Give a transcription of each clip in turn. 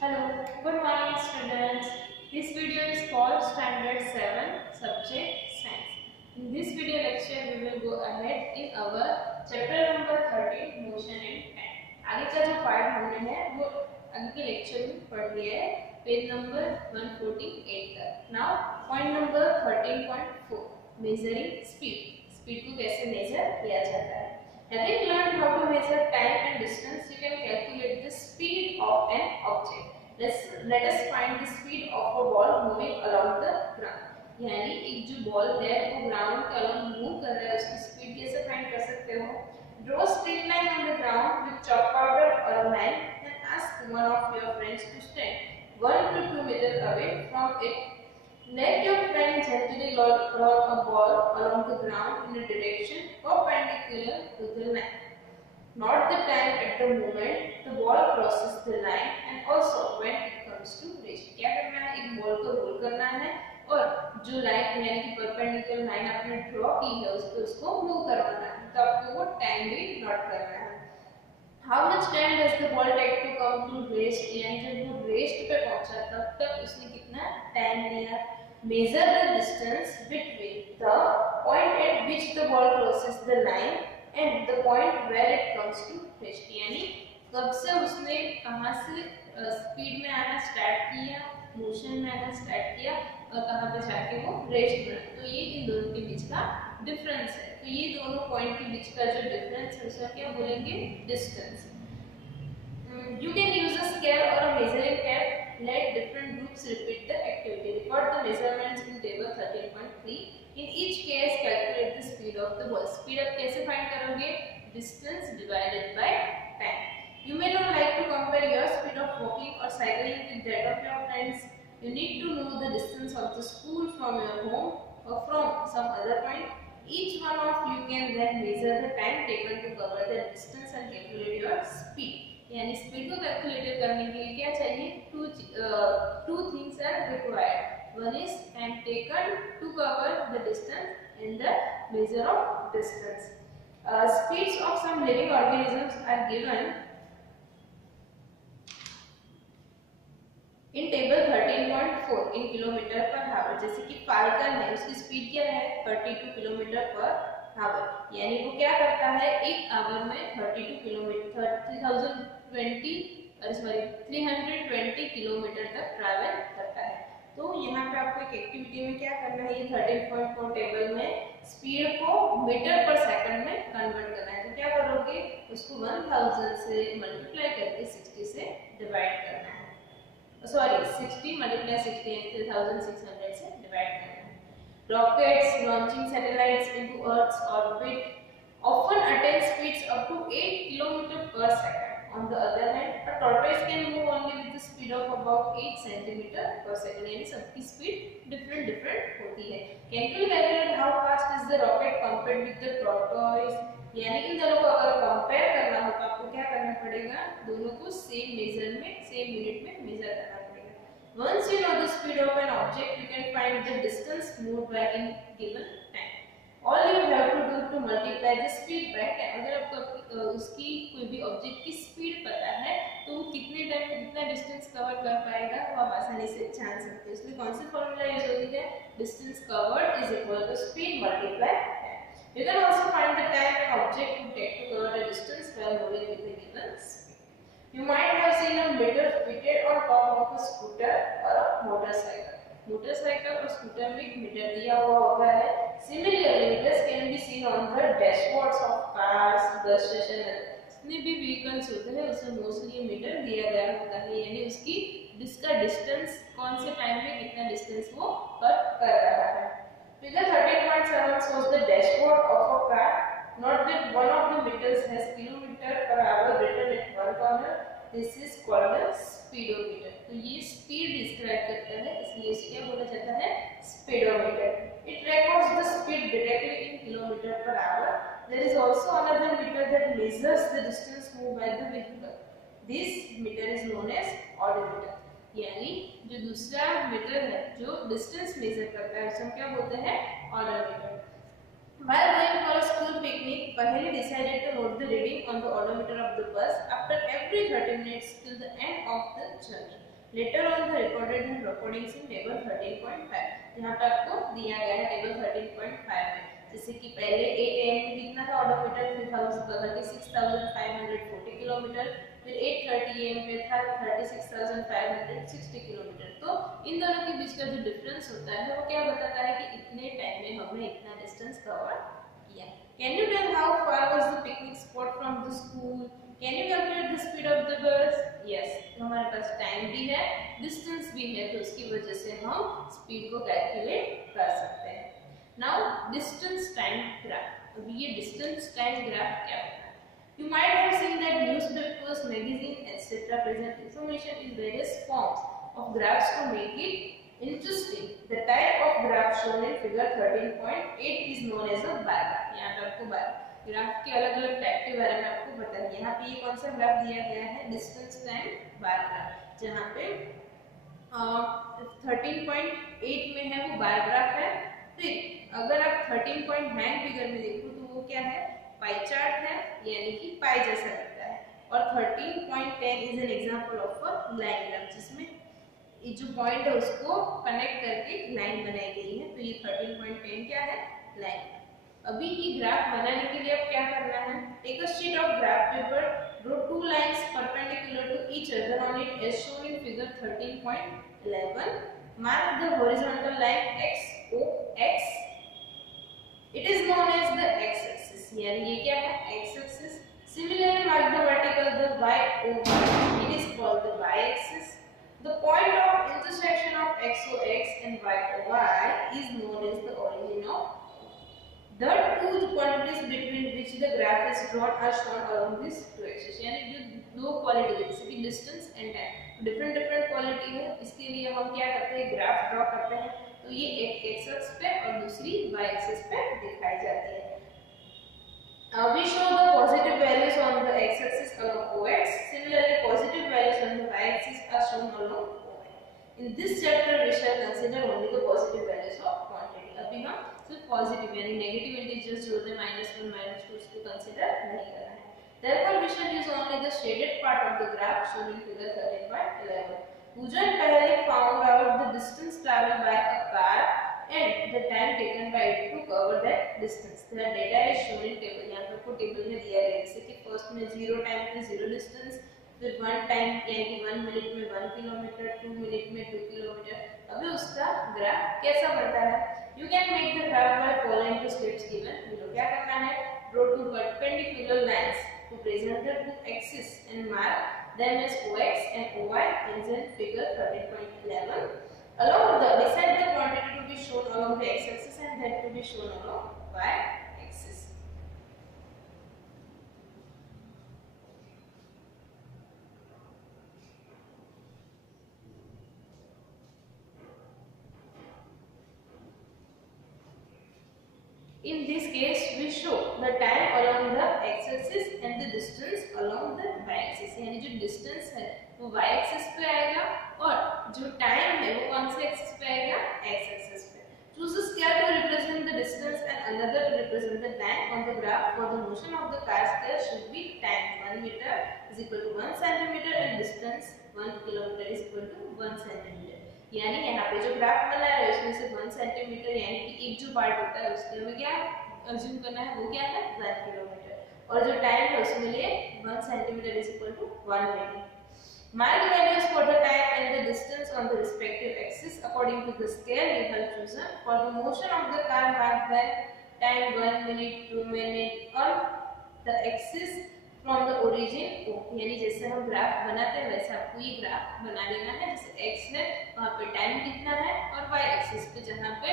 Hello, good morning students. This video is called Standard 7 Subject Science. In this video lecture we will go ahead in our chapter number 13 Motion and Time. आगे का जो पार्ट हमने है वो आगे के लेक्चर में पढ़ लिया है पेज नंबर 148 तक. Now point number 13.4 Measuring Speed. Speed को कैसे मेजर किया जाता है. Having learned how to measure time and distance, you can calculate the speed of an object. Let us find the speed of a ball moving along the ground. यानी एक जो बॉल है वो ग्राउंड के अलॉन्ग मूव कर रहा है, उसकी स्पीड कैसे फाइंड कर सकते हो. Draw a straight line on the ground with chalk powder or a line and ask one of your friends to stand 1 to 2 meters away from it. Let your friend gently roll a ball along the ground in a direction perpendicular to the line. Note the time at the moment the ball crosses the line and also when it comes to rest. क्या करना है, एक बॉल को रोल करना है और जो लाइन यानी कि परपेंडिकुलर लाइन आपने ड्रॉ की है उस पर उसको मूव करवाना है, तो आपको वो टाइम भी नोट करना है. How much time does the ball take to come to rest? यानी जब वो रेस्ट पे पहुंचा तब तक उसने कितना टाइम लिया. Measure the distance between the point at which the ball crosses the line and the point where it comes to rest. यानी कब से उसने कहाँ से स्पीड में आना स्टार्ट किया, मोशन में आना स्टार्ट किया और कहाँ पे जाके वो रेस्ट में. तो ये इन दोनों के बीच का डिफरेंस है. तो ये दोनों पॉइंट के बीच का जो डिफरेंस है उसका क्या बोलेंगे, distance. You can use a scale or a measuring tape. Let different groups repeat the activity. Record the measurements in table 13.3. In each case, calculate the speed of the ball. Speed up कैसे find करोगे? Distance divided by time. You may not like to compare your speed of walking or cycling with that of your friends. You need to know the distance of the school from your home or from some other point. Each one of you can then measure the time taken to cover the distance and calculate your speed. यानी speed को calculate करने के लिए क्या चाहिए, two things are required. One is time taken to cover the distance and the measure of distance. Speeds of some living organisms are given in table 13.4 in kilometre per hour. जैसे कि फाल्कन है, उसकी स्पीड क्या है, 32 किलोमीटर पर हावर. यानी वो क्या करता है, एक आवर में 32 किलोमीटर 320 किलोमीटर तक ट्रैवल करता है. तो यहाँ पे आपको एक एक्टिविटी में क्या करना है, ये 13.4 टेबल में स्पीड को मीटर पर सेकंड में कन्वर्ट करना है. तो क्या करोगे, उसको 1000 से मल्टीप्लाई करके 60 से डिवाइड करना है. सॉरी 60 मल्टीप्लाई 60 3600 से डिवाइड करना है. Rockets launching satellites into Earth's orbit often attain speeds up to 8 km per second. On the other hand, a tortoise can move only with the speed of about 8 cm per second. यानी सबकी speed different होती है. Can you calculate how fast is the rocket compared with the tortoise? यानी इन दोनों को अगर कंपेयर करना हो तो आपको क्या करना पड़ेगा, दोनों को सेम मेजर में सेम यूनिट में मेजर करना पड़ेगा. Once you know the speed of an object, you can find the distance moved by in given time. All you have to do to multiply the speed by time. अगर आपको उसकी कोई भी ऑब्जेक्ट की स्पीड पता है तो वो कितने टाइम में कितना डिस्टेंस कवर कर पाएगा वो आप आसानी से जान सकते हो. इसलिए कौन सी फॉर्मूला यूज होती है, distance covered is equal to speed multiply time. You can also find the time an object would take to cover a distance while moving with a given speed. You might have seen a meter fitted on top of a scooter or a motorcycle. Motorcycle और scooter में एक मीटर दिया हुआ होता है. Similarly, meters can be seen on the dashboards of cars, bus station. जितने भी vehicles होते हैं उसमें मोस्टली मीटर दिया गया होता है. यानी उसका डिस्टेंस कौन से टाइम में कितना डिस्टेंस वो कवर कर रहा है. Figure 13.7 shows the dashboard of a car. Note that one of the meters has kilometer per hour written at one corner. This is called a speedometer. तो ये speed describe करता है, इसलिए इसे क्या बोला जाता है, speedometer. It records the speed directly in kilometer per hour. There is also another meter that measures the distance moved by the vehicle. This meter is known as odometer. यानी जो दूसरा मीटर है जो डिस्टेंस मेजर करता है उसे हम क्या बोलते हैं, odometer. While going for a school picnic, Paheli decided to note the reading on the odometer of the bus after every 30 minutes till the end of the journey. Later on the recorded in recordings in table 13.5, यहाँ पे आपको दिया गया है टेबल 13.5 में, जैसे कि पहले 8 am में कितना था ओडोमीटर 36,540 किलोमीटर, फिर 8:30 am पे था 36,560 किलोमीटर। तो इन दोनों के बीच का जो डिफरेंस होता है वो क्या बताता है कि इतने टाइम में हमने इतना डिस्टेंस कवर किया। Can you tell how far was the picnic spot from the school? Can you calculate the speed of the bus? Yes, तो हमारे पास टाइम भी है, डिस्टेंस भी है, तो उसकी वजह से हम स्पीड को कैलकुलेट कर सकते हैं। Now distance time graph. अब ये डिस्टेंस टाइम ग्राफ क्या होता है? You might have seen that newspapers, magazine, etc. present information in various forms of graphs to make it interesting. The type of graph shown in figure 13.8 is known as a bar graph. यहाँ पे आपको ग्राफ के अलग-अलग टाइप के बारे में आपको बताया। यहाँ पे ये कौन सा ग्राफ दिया गया है? डिस्टेंस टाइम बार ग्राफ, जहाँ पे 13.8 में है वो बार ग्राफ है। फिर अगर आप 13.9 फिगर में देखो तो वो क्या है? पाई चार्ट है, यानी कि पाई जैसा लगता है। और 13.10 is an example of a line graph, जिसमें ये जो पॉइंट है उसको कनेक्ट करके एक लाइन बनाई गई है। तो ये 13.10 क्या है? लाइन। अभी ये ग्राफ बनाने के लिए अब क्या करना है? Take a sheet of graph paper, draw two lines perpendicular to each other on it as shown in figure 13.11. Mark the horizontal line x o x. It is known as the x axis, यानी ये क्या है? x axis. Similarly, mark the vertical, the y o y. It is called the y axis. The point of intersection of x o x and y o y is known as the origin of. The two quantities between which the graph is drawn are shown along these two axes. यानी जो दो क्वालिटी है, जैसे कि distance and time, different quality है। इसके लिए हम क्या करते हैं? ग्राफ ड्रॉ करते हैं। तो ये एक एक्स एक्सिस पे और दूसरी वाई एक्सिस पे दिखाई जाती है। We show the positive values on the x-axis along OX. Similarly, positive values on the y-axis are shown along OY. In this chapter, we shall consider only the positive values of quantity. अभी हम सिर्फ पॉजिटिव यानी negative integers जो होते हैं -1, -2 उसको कंसीडर नहीं करना है। Therefore, we shall use only the shaded part of the graph shown in figure 13.11. Pujan Pahale found out the distance traveled by a car and the time taken by it to cover that distance. The data is shown in table. यहाँ पे आपको टेबल में दिया गया है, जैसे कि फर्स्ट में 0 टाइम पे 0 डिस्टेंस, फिर 1 टाइम यानी कि 1 मिनट में 1 किलोमीटर, 2 मिनट में 2 किलोमीटर। अभी उसका ग्राफ कैसा बनता है? You can make the graph by following the steps given below. क्या करना है? Draw two perpendicular lines to present the two axes and mark them as OX and OY in figure 13.11. Along the decide the quantity to be shown along the x-axis and that to be shown along y-axis. In this case, we show the time along the x-axis and the distance along the y-axis. यानी जो distance है वो y-axis पे आएगा और जो time है वो कौन से axis पे आएगा? x-axis पे. Choose a scale to represent the distance and another to represent the time on the graph. For the motion of the car, scale should be time. 1 meter is equal to 1 centimeter and distance 1 kilometer is equal to 1 centimeter. यानी यहाँ पे जो ग्राफ बना है उसमें से 1 सेंटीमीटर यानी कि एक जो पार्ट होता है उसके में क्या अज्यूम करना है? वो क्या है? 1 किलोमीटर। और जो टाइम है उसमें लिए 1 centimetre is equal to 1 minute. Mark the values for the time and the distance on the respective axis according to the scale you have chosen. For the motion of the car, mark the time 1 minute, 2 minute on the axis from the origin O. यानी जैसे हम ग्राफ बनाते हैं वैसे आपको ये ग्राफ बना लेना है। जैसे x है वहाँ पे टाइम कितना है और y एक्सिस पे जहाँ पे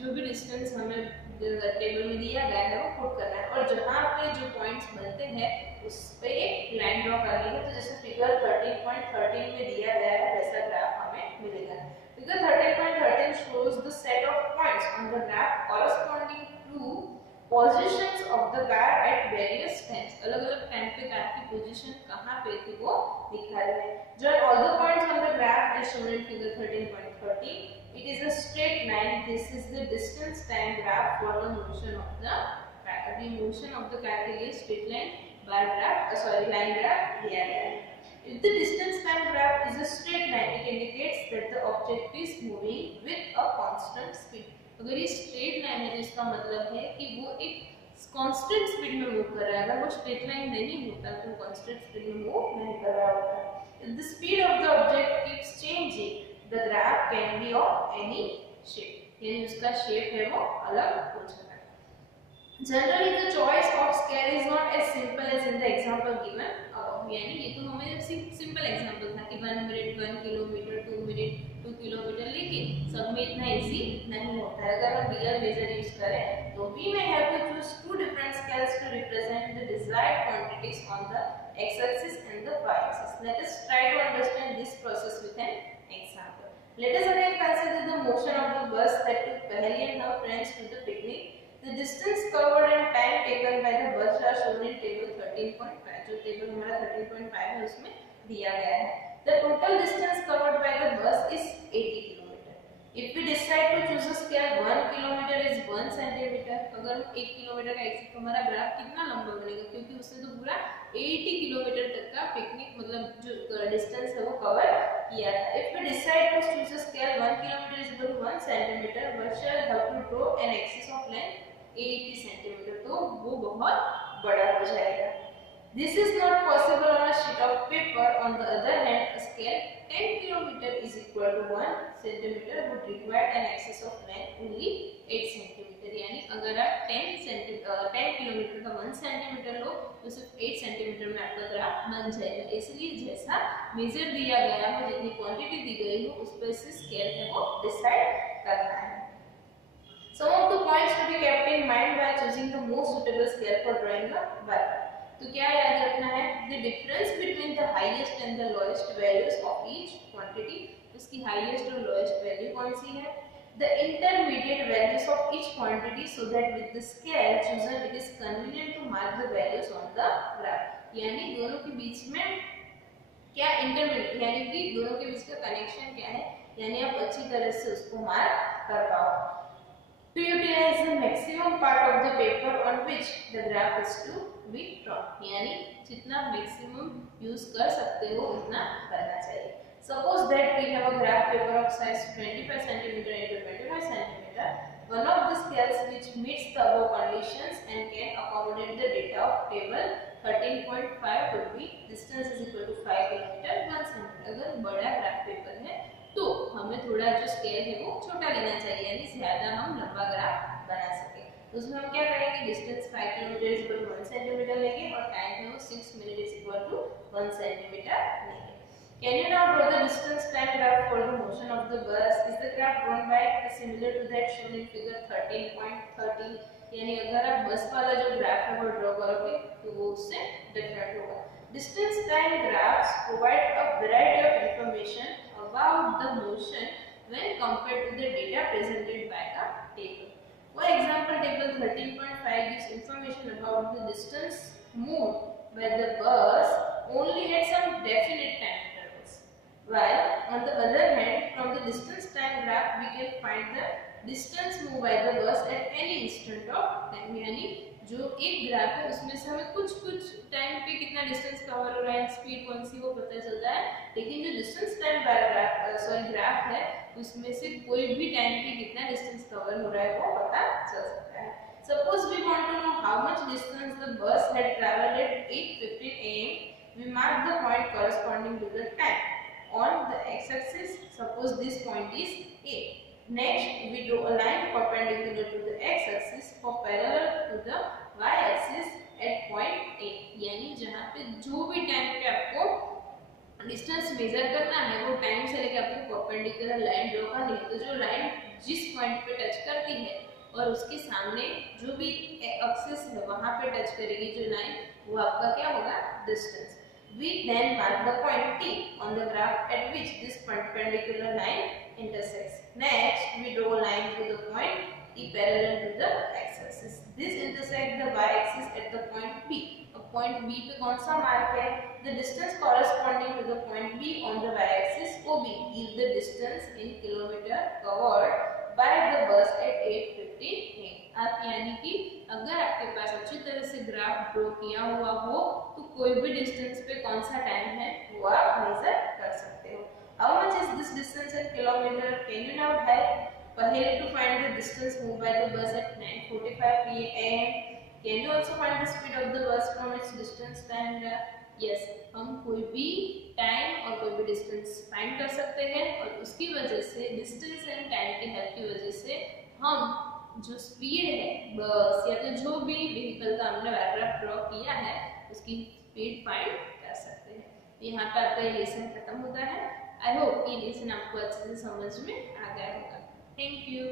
जो भी डिस्टेंस हमें टेबल में दिया गया है वो पुट करना है और जहाँ पे जो पॉइंट्स बनते हैं उस पे एक लाइन ड्रॉ करनी है। तो जैसे फिगर 13.13 में दिया गया है वैसा ग्राफ हमें मिलेगा। फिगर 13.13 shows the set of points on the graph corresponding to positions of the car at various times. अलग-अलग टाइम पे कार की पोजीशन कहाँ पे थी वो दिखा रहे हैं। Join all the points on the graph as shown in figure 13.13. It is a straight line. This is the distance time graph for the motion of the car. अभी motion of the car के लिए straight line bar graph line graph दिया गया है। If the distance time graph is a straight line, it indicates that the object is moving with a constant speed. अगर ये straight line है तो इसका मतलब है कि वो एक कांस्टेंट स्पीड में मूव कर रहा है. अगर वो स्ट्रेट लाइन नहीं होता तो कांस्टेंट स्पीड में मूव नहीं कर रहा होता. If the speed of the object keeps changing, the graph can be of any shape. यानी उसका शेप है वो अलग हो सकता है. Generally, the choice of scale is not as simple as in the example given above. यानी ये तो हमें सिंपल एग्जांपल था कि 1 मिनट 1 किलोमीटर 2 मिनट 2 किलोमीटर, लेकिन सब में इतना इजी नहीं होता है. अगर हम रियल मेजर यूज करें तो we may have to choose two different scales to represent the desired quantities on the x-axis and the y-axis. Let us try to understand this process with an example. Let us again consider the motion of the bus that took Paheli and her friends to the picnic. The distance covered and time taken by the bus are shown in table 13.5. जो टेबल हमारा 13.5 है उसमें दिया गया है. The total distance covered by the bus is 80 km. If we decide to choose a scale 1 km is 1 cm. अगर 1 किलोमीटर का एक्सिस हमारा ग्राफ कितना लंबा बनेगा, क्योंकि उसने तो पूरा 80 किलोमीटर तक का पिकनिक मतलब जो डिस्टेंस है वो कवर किया था. If we decide to choose a scale 1 km is equal to 1 cm, we shall have to draw an axis of length 80 cm. तो वो बहुत बड़ा हो जाएगा. This is not possible on a sheet of paper. On the other hand, a scale 10 km is equal to 1 cm would require an axis of length only 8 cm. यानी अगर आप 10 किलोमीटर का 1 सेंटीमीटर लो तो सिर्फ 8 सेंटीमीटर में आपका ग्राफ बन जाएगा. इसलिए जैसा मेजर दिया गया हो, जितनी क्वांटिटी दी गई हो, उस पर से स्केल है वो डिसाइड करना है. Some of the points to be kept in mind while choosing the most suitable scale for drawing a wire. तो क्या याद रखना है? The difference between the highest and the lowest values of each quantity. उसकी highest और lowest value कौन सी है? The intermediate values of each quantity, so that with the scale chosen it is convenient to mark the values on the graph. यानी दोनों के बीच में क्या इंटरमीडिएट, यानी कि दोनों के बीच का कनेक्शन क्या है, यानी आप अच्छी तरह से उसको मार्क कर पाओ. To utilize the maximum part of the paper on which the graph is to be drawn. यानी जितना maximum यूज कर सकते हो उतना करना चाहिए. Suppose that we have a graph paper of size 25 cm into 25 cm. One of the scales which meets the above conditions and can accommodate the data of table 13.5 would be distance is equal to 5 km 1 cm. अगर बड़ा graph paper है तो हमें थोड़ा जो स्केल है वो छोटा लेना चाहिए, यानी ज्यादा हम लंबा ग्राफ बना सके. तो उसमें हम क्या करेंगे? Distance 5 kilometre is equal to 1 centimetre लेंगे और टाइम है वो 6 minute is equal to 1 centimetre लेंगे. Can you now draw the distance time graph for the motion of the bus? Is the graph drawn by similar to that shown in figure 13.30? यानी अगर आप बस वाला जो ग्राफ है वो ड्रॉ करोगे तो वो उससे डिफरेंट होगा. Distance time graphs provide a variety of information about the motion when compared to the data presented by a table. For example, table 13.5 gives information about the distance moved by the bus only at some definite time intervals. While on the other hand, from the distance time graph we can find the distance moved by the bus at any instant of time. यानी जो एक ग्राफ है उसमें से हमें कुछ टाइम पे कितना डिस्टेंस कवर हो रहा है, स्पीड कौन सी वो पता चलता है, लेकिन जो डिस्टेंस टाइम ग्राफ है उसमें से कोई भी टाइम पे कितना डिस्टेंस कवर हो रहा है वो पता चल सकता है. Suppose we want to know how much distance the bus had traveled at 8:15 am. We mark the point corresponding to the time on the x-axis. Suppose this point is A. Next, we draw a line perpendicular to the x-axis for parallel to the y-axis at point A. यानी जहाँ पे जो भी टाइम पे आपको distance measure करना है वो टाइम से लेकर आपको परपेंडिकुलर लाइन ड्रॉ करनी है. तो जो लाइन जिस पॉइंट पे टच करती है और उसके सामने जो भी एक्सिस है वहाँ पे टच करेगी जो लाइन, वो आपका क्या होगा? Distance. We then mark the point T on the graph at which this perpendicular line intersects. Next, we draw a line to the point T parallel to the x-axis. This intersects the y-axis at the point B. अब point B पे कौन सा मार्क है? The distance corresponding to the point B on the y-axis OB is the distance in kilometer covered by the bus at 8:15 am. आप यानी कि अगर आपके पास अच्छी तरह से ग्राफ ड्रॉ किया हुआ हो तो कोई भी डिस्टेंस पे कौन सा टाइम है वो Pahele to find the distance moved by the bus at 9:45 p.m. Can you also find the speed of the bus from its distance? And yes, हम कोई भी टाइम और कोई भी डिस्टेंस फाइंड कर सकते हैं और उसकी वजह से डिस्टेंस एंड टाइम की हेल्प की वजह से हम जो स्पीड है बस या तो जो भी व्हीकल का हमने पैराग्राफ ड्रॉ किया है उसकी स्पीड फाइंड कर सकते हैं। यहाँ पर आपका ये लेसन खत्म होता है। आई होप ये लेसन आपको अच्छे से समझ में आ गया होगा। Thank you.